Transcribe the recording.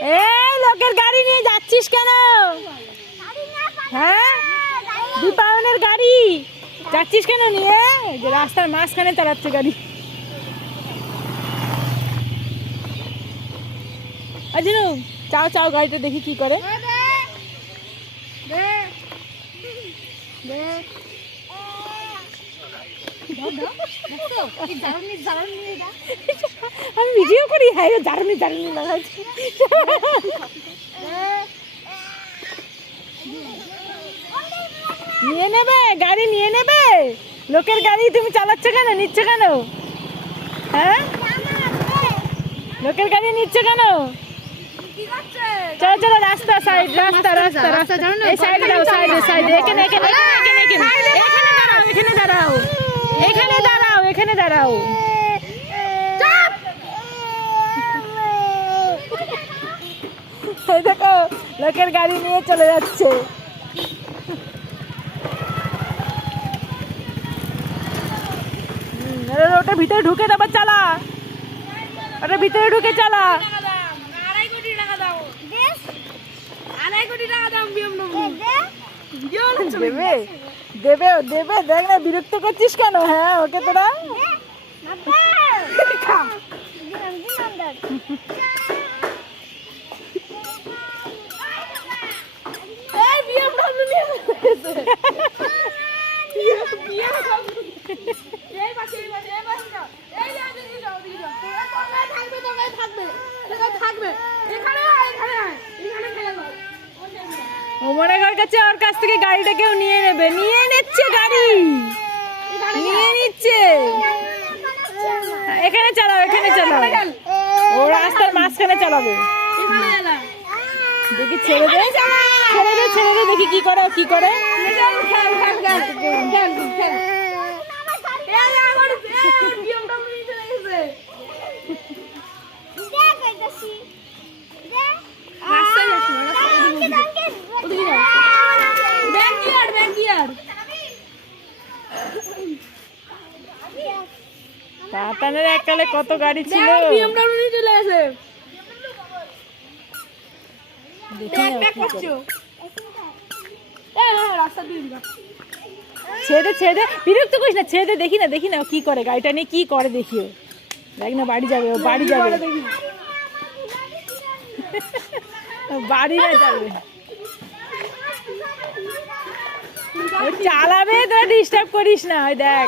এই লোকের গাড়ি নিয়ে যাচ্ছিস কেন? হ্যাঁ, দীপায়নের গাড়ি যাচ্ছিস কেন নিয়ে? যে রাস্তার মাঝখানে চালাচ্ছে গাড়ি। আজিনু চাও চাও গাড়িটা দেখি কি করে। আমি ভিডিও করি। হ্যাঁ, জারুনি জারুনি লাগাচ্ছি। নিয়ে নেবে গাড়ি, নিয়ে নেবে। লোকের গাড়ি তুমি চালাচ্ছ কেন, নিচ্ছ কেন? হ্যাঁ, লোকের গাড়ি নিচ্ছ কেন? চলো চলো, রাস্তা সাইড, রাস্তা রাস্তা রাস্তা, এই সাইডে দাও, সাইডে সাইডে, এখানে এখানে এখানে এখানে এখানে দাঁড়াও, এখানে দাঁড়াও, এখানে দাঁড়াও, এখানে দাঁড়াও। এই দেখো লোকের গাড়ি নিয়ে চলে যাচ্ছে। ওটা ভিতরে ঢুকে দেবো, চালা ওটা ভিতরে ঢুকে চালা। দেবে দেবে দেবে, দেখ না বিরক্ত করছিস কেন? হ্যাঁ, ওকে তোরা ও মনে করছে ওর কাছ থেকে গাড়িটা কেউ নিয়ে নেবে, নিয়ে নিচ্ছে গাড়ি, নিয়ে নিচ্ছে। এখানে চালাও, এখানে চালাও, ও রাস্তার মাঝখানে চালাবে। দেখি ছেড়ে দে, ছেড়ে দে, ছেড়ে দে, দেখি কি করে, কি করে। তাতানের এককালে কত গাড়ি ছিল। ছেড়ে ছেড়ে, বিরক্ত করিস না, ছেড়ে দেখি না, দেখি না কি করে, গাড়িটা নিয়ে কি করে দেখিও। দেখ না, বাড়ি যাবে, ও বাড়ি যাবে, বাড়ি না যাবে, চালাবে, তোরা ডিস্টার্ব করিস না। ওই দেখ